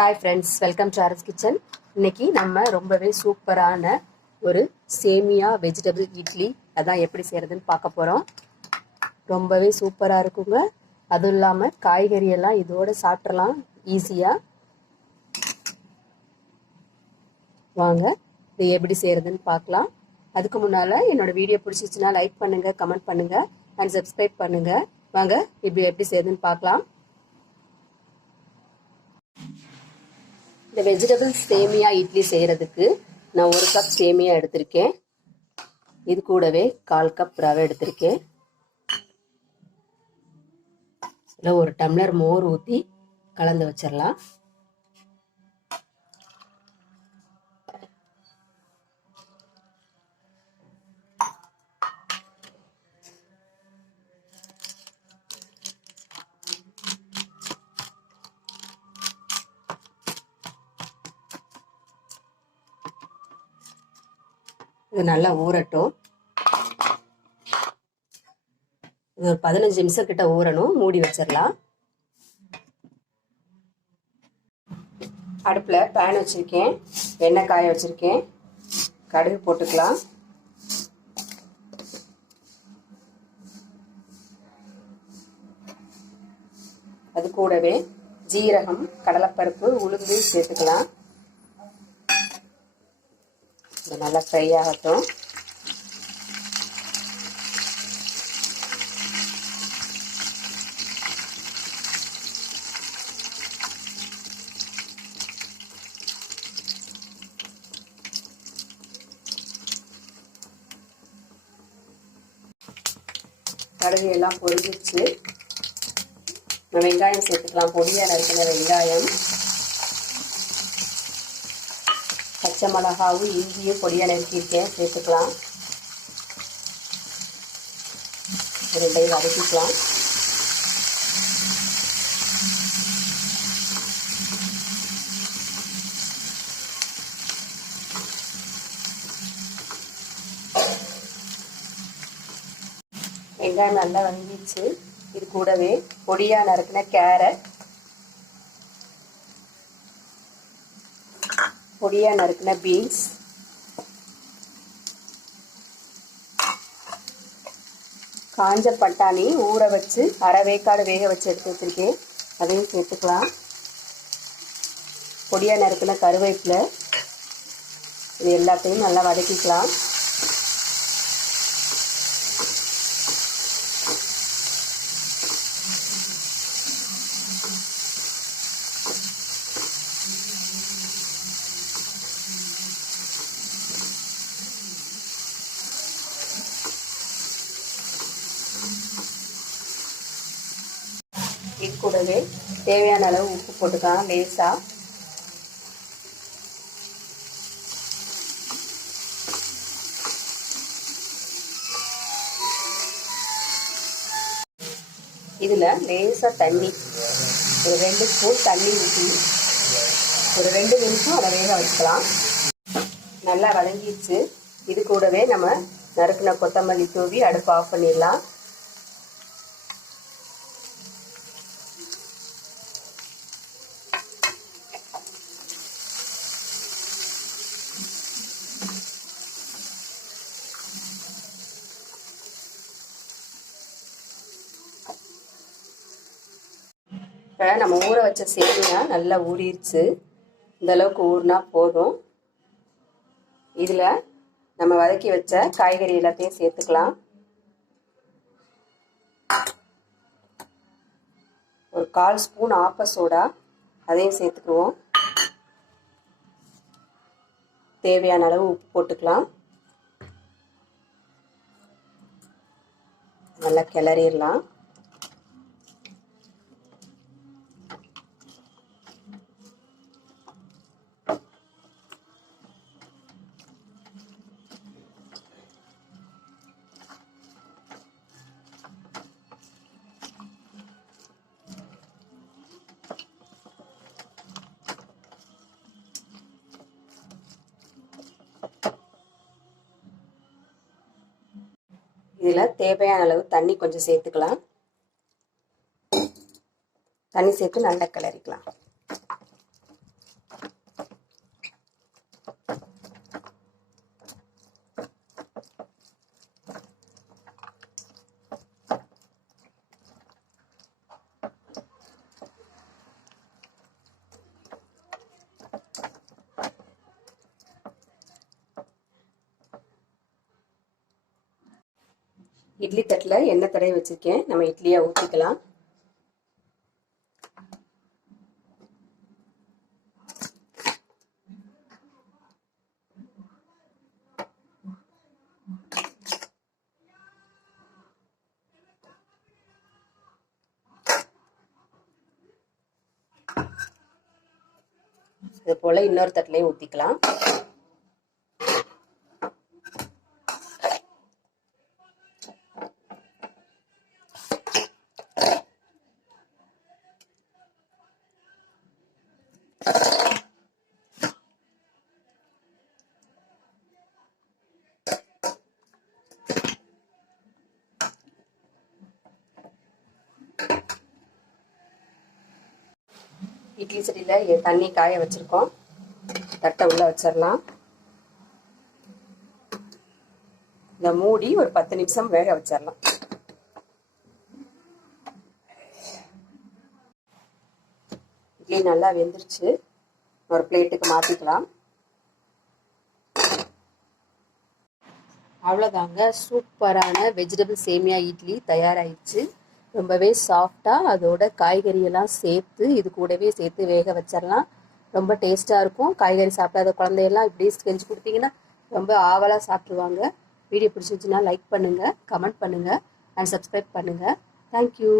Hi friends welcome to Aras kitchen இன்னைக்கு நம்ம ரொம்பவே சூப்பரான ஒரு சேமியா வெஜிடபிள் இட்லி. அதான் எப்படி செய்கிறதுன்னு பார்க்க போகிறோம் ரொம்பவே சூப்பராக இருக்குங்க. அதுவும் இல்லாமல் காய்கறி எல்லாம் இதோட சாப்பிட்றலாம் ஈஸியாக வாங்க இது எப்படி செய்கிறதுன்னு பார்க்கலாம். அதுக்கு முன்னால் என்னோடய வீடியோ பிடிச்சிச்சுன்னா லைக் பண்ணுங்கள் கமெண்ட் பண்ணுங்கள் அண்ட் சப்ஸ்கிரைப் பண்ணுங்கள் வாங்க இப்படி எப்படி செய்யுதுன்னு பார்க்கலாம். இந்த வெஜிடபிள் சேமியா இட்லி செய்கிறதுக்கு நான் ஒரு கப் சேமியா எடுத்திருக்கேன். இது கூடவே கால் கப் ரவை எடுத்திருக்கேன். இதில் ஒரு டம்ளர் மோர் ஊற்றி கலந்து வச்சிடலாம் இது நல்லா ஊறட்டும். இது ஒரு பதினஞ்சு நிமிஷம் கிட்ட ஊறணும். மூடி வச்சிடலாம். அடுப்பில் பேன் வச்சுருக்கேன். எண்ணெய் காய வச்சுருக்கேன். கடுகு போட்டுக்கலாம். அது கூடவே ஜீரகம் கடலைப்பருப்பு உளுந்து சேர்த்துக்கலாம். இது நல்லா ஃப்ரை ஆகட்டும். கடுகையெல்லாம் எல்லாம் பொரிஞ்சிச்சு வெங்காயம் சேர்த்துக்கலாம். பொடியாக நறுக்கின வெங்காயம். பச்சை மிளகாவும் இஞ்சியும் பொடியாக நறுக்கியிருக்கேன் சேர்த்துக்கலாம். ரெண்டையும் வதக்கிக்கலாம். வெங்காயம் நல்லா வதங்கிச்சு இது கூடவே பொடியாக நறுக்கின கேரட் பொடியாக நறுக்கின பீன்ஸ் காஞ்ச பட்டாணி ஊற வச்சு அரை வேக்காடு வேக வச்சு எடுத்து வச்சுருக்கேன். அதையும் சேர்த்துக்கலாம். பொடியாக நறுக்கின கருவேப்பிலை. இது எல்லாத்தையும் நல்லா வதக்கிக்கலாம். இது கூடவே தேவையான அளவு உப்பு போட்டுக்கலாம் லேசாக இதில் லேசாக தண்ணி ஒரு ரெண்டு ஸ்பூன் தண்ணி ஊற்றி ஒரு ரெண்டு நிமிஷம் அதை வேக வச்சுக்கலாம். நல்லா வதங்கிடுச்சு. இது கூடவே நம்ம நறுக்கின கொத்தமல்லி தூவி அடுப்பு ஆஃப் பண்ணிடலாம். இப்போ நம்ம ஊற வச்ச சேமியா நல்லா ஊறிடுச்சு. இந்த அளவுக்கு ஊறினா போதும். இதில் நம்ம வதக்கி வச்ச காய்கறி எல்லாத்தையும் சேர்த்துக்கலாம். ஒரு கால் ஸ்பூன் ஆப்ப சோடா அதையும் சேர்த்துக்குவோம். தேவையான அளவு உப்பு போட்டுக்கலாம். நல்லா கிளறிடலாம். இதில் தேவையான அளவு தண்ணி கொஞ்சம் சேர்த்துக்கலாம். தண்ணி சேர்த்து நல்லா கிளறிக்கலாம். இட்லி தட்டில் எண்ணெய் தடவை வச்சுருக்கேன். நம்ம இட்லியை ஊற்றிக்கலாம் இது போல் இன்னொரு தட்டிலையும் ஊற்றிக்கலாம் இட்லி செடியில் தண்ணி காய வச்சுருக்கோம். தட்டை உள்ளே வச்சிடலாம் இந்த மூடி ஒரு பத்து நிமிஷம் வேக வச்சிடலாம் இட்லி நல்லா வெந்துருச்சு. ஒரு பிளேட்டுக்கு மாற்றிக்கலாம் அவ்வளோதாங்க சூப்பரான வெஜிடபிள் சேமியா இட்லி தயாராகிடுச்சு ரொம்பவே சாஃப்டாக அதோட காய்கறியெல்லாம் சேர்த்து இது கூடவே சேர்த்து வேக வச்சிடலாம் ரொம்ப டேஸ்ட்டாக இருக்கும். காய்கறி சாப்பிடாத குழந்தையெல்லாம் இப்படி செஞ்சு கொடுத்தீங்கன்னா ரொம்ப ஆவலாக சாப்பிடுவாங்க வீடியோ பிடிச்சிருச்சுன்னா லைக் பண்ணுங்கள் கமெண்ட் பண்ணுங்கள் அண்ட் சப்ஸ்கிரைப் பண்ணுங்கள் தேங்க்யூ